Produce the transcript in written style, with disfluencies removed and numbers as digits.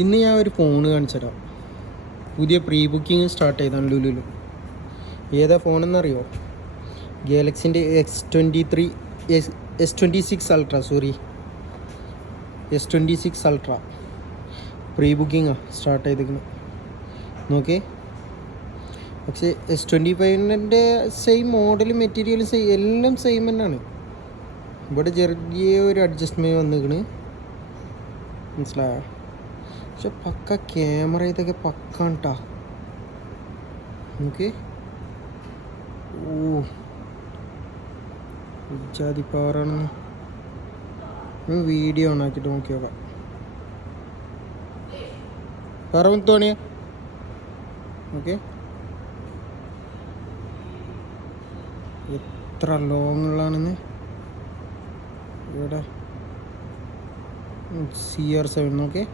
ഇന്ന് ഞാൻ ഒരു ഫോണ് കാണിച്ചു തരാം. പുതിയ പ്രീ ബുക്കിംഗ് സ്റ്റാർട്ട് ചെയ്താണ് ലുലുലു. ഏതാ ഫോണെന്നറിയോ? ഗാലക്സിൻ്റെ S26 ultra S26 ultra pre ബുക്കിംഗാണ് സ്റ്റാർട്ട് ചെയ്തിരിക്കുന്നത്. നോക്കേ, പക്ഷേ S25 സെയിം മോഡൽ, മെറ്റീരിയൽ എല്ലാം സെയിം തന്നെയാണ്. ഇവിടെ ചെറിയ ഒരു അഡ്ജസ്റ്റ്മെൻറ്റ് വന്നിരിക്കണ്, മനസ്സിലായോ? പക്ഷെ പക്ക ക്യാമറ ഇതൊക്കെ പക്കാണ് കേട്ടോ. ഓക്കെ, ഓ ജാതി പവറാണ്. വീഡിയോ ഓൺ ആക്കിയിട്ട് നോക്കി നോക്കാം. പറമ്പ് തോണിയ ഓക്കെ, എത്ര ലോങ്ങുള്ളാണെന്ന്. ഇവിടെ CR7 ഓക്കെ.